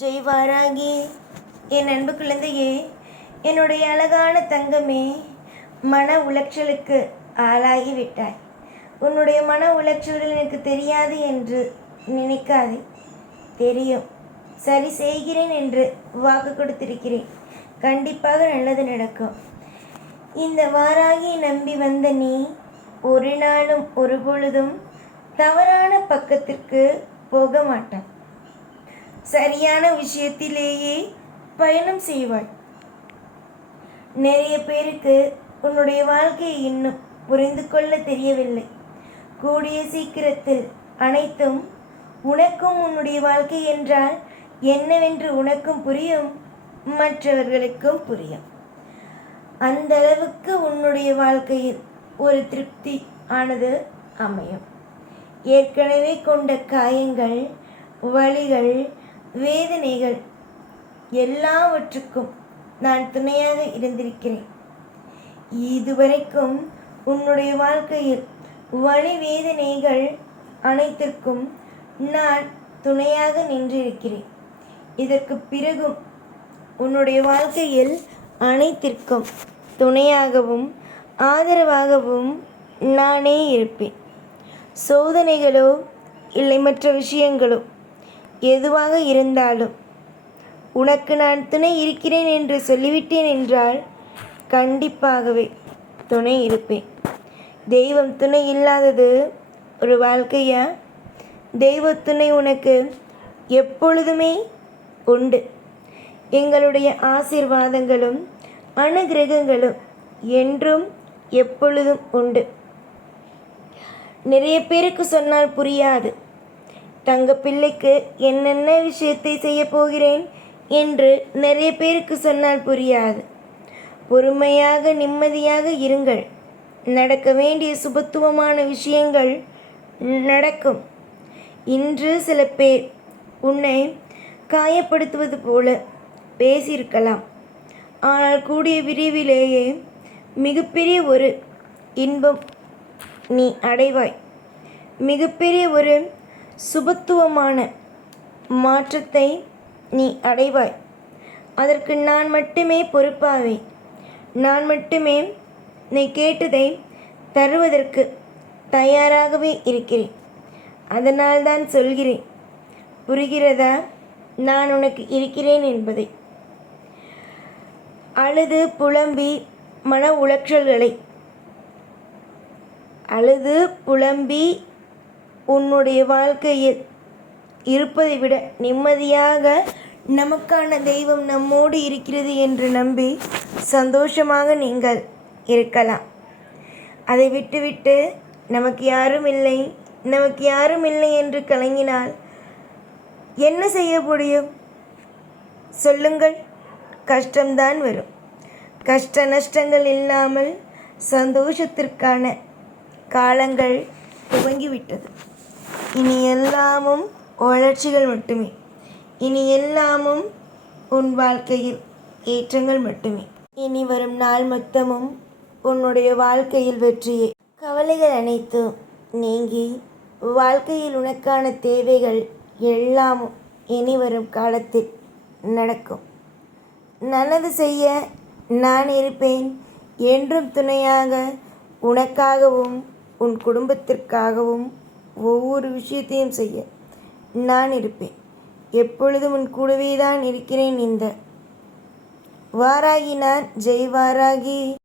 ஜெய் வாராகி என் அன்பு குழந்தையே என்னுடைய அழகான தங்கமே மன உளைச்சலுக்கு ஆளாகிவிட்டாய். உன்னுடைய மன உளைச்சல்கள் எனக்கு தெரியாது என்று நினைக்காதே. தெரியும். சரி செய்கிறேன் என்று வாக்கு கொடுத்திருக்கிறேன். கண்டிப்பாக நல்லது நடக்கும். இந்த வாராகியை நம்பி வந்த நீ ஒரு நாளும் ஒரு பொழுதும் தவறான பக்கத்திற்கு போக மாட்டான் சரியான விஷயத்திலேயே பயணம் செய்வாய். நிறைய பேருக்கு உன்னுடைய வாழ்க்கையை இன்னும் புரிந்து கொள்ள தெரியவில்லை. கூடிய சீக்கிரத்தில் அனைத்தும் உனக்கும் உன்னுடைய வாழ்க்கை என்றால் என்னவென்று உனக்கும் புரியும் மற்றவர்களுக்கும் புரியும். அந்த அளவுக்கு உன்னுடைய வாழ்க்கையில் ஒரு திருப்தி ஆனது அமையும். ஏற்கனவே கொண்ட காயங்கள் வழிகள் வேதனைகள் எல்லாவற்றுக்கும் நான் துணையாக இருந்திருக்கிறேன். இதுவரைக்கும் உன்னுடைய வாழ்க்கையில் வழி வேதனைகள் அனைத்திற்கும் நான் துணையாக நின்றிருக்கிறேன். இதற்கு பிறகும் உன்னுடைய வாழ்க்கையில் அனைத்திற்கும் துணையாகவும் ஆதரவாகவும் நானே இருப்பேன். சோதனைகளோ இல்லை மற்ற விஷயங்களோ எதுவாக இருந்தாலும் உனக்கு நான் துணை இருக்கிறேன் என்று சொல்லிவிட்டேன் என்றால் கண்டிப்பாகவே துணை இருப்பேன். தெய்வம் துணை இல்லாதது ஒரு வாழ்க்கையா? தெய்வ துணை உனக்கு எப்பொழுதுமே உண்டு. எங்களுடைய ஆசீர்வாதங்களும் அனுகிரகங்களும் என்றும் எப்பொழுதும் உண்டு. நிறைய பேருக்கு சொன்னால் புரியாது. தங்க பிள்ளைக்கு என்னென்ன விஷயத்தை செய்ய போகிறேன் என்று நிறைய பேருக்கு சொன்னால் புரியாது. பொறுமையாக நிம்மதியாக இருங்கள். நடக்க வேண்டிய சுபத்துவமான விஷயங்கள் நடக்கும். இன்று சில பேர் உன்னை காயப்படுத்துவது போல பேசியிருக்கலாம். ஆனால் கூடிய விரைவிலேயே மிகப்பெரிய ஒரு இன்பம் நீ அடைவாய். மிகப்பெரிய ஒரு சுபத்துவமான மாற்றத்தை நீ அடைவாய். அதற்கு நான் மட்டுமே பொறுப்பாவேன். நான் மட்டுமே நீ கேட்டதை தருவதற்கு தயாராகவே இருக்கிறேன். அதனால்தான் சொல்கிறேன் புரிகிறதா? நான் உனக்கு இருக்கிறேன் என்பதை. அழுது புலம்பி மன உளைச்சல்களை. அழுது புலம்பி உன்னுடைய வாழ்க்கையில் இருப்பதை விட நிம்மதியாக நமக்கான தெய்வம் நம்மோடு இருக்கிறது என்று நம்பி சந்தோஷமாக நீங்கள் இருக்கலாம். அதை விட்டுவிட்டு நமக்கு யாரும் இல்லை. நமக்கு யாரும் இல்லை என்று கலங்கினால் என்ன செய்ய முடியும்? சொல்லுங்கள். கஷ்டம்தான் வரும். கஷ்ட நஷ்டங்கள் இல்லாமல் சந்தோஷத்திற்கான காலங்கள் துவங்கிவிட்டது. இனி எல்லாமும் வளர்ச்சிகள் மட்டுமே. இனி எல்லாமும் உன் வாழ்க்கையில் ஏற்றங்கள் மட்டுமே. இனி வரும் நாள் மொத்தமும் உன்னுடைய வாழ்க்கையில் வெற்றியே. கவலைகள் அனைத்தும் நீங்கி வாழ்க்கையில் உனக்கான தேவைகள் எல்லாமும் இனி வரும் காலத்தில் நடக்கும். நல்லது செய்ய நான் இருப்பேன். என்றும் துணையாக உனக்காகவும் உன் குடும்பத்திற்காகவும் ஒவ்வொரு விஷயத்தையும் செய்ய நான் இருப்பேன். எப்பொழுதும் உன் கூடவே தான் இருக்கிறேன் இந்த வாராகி நான் ஜெய் வாராகி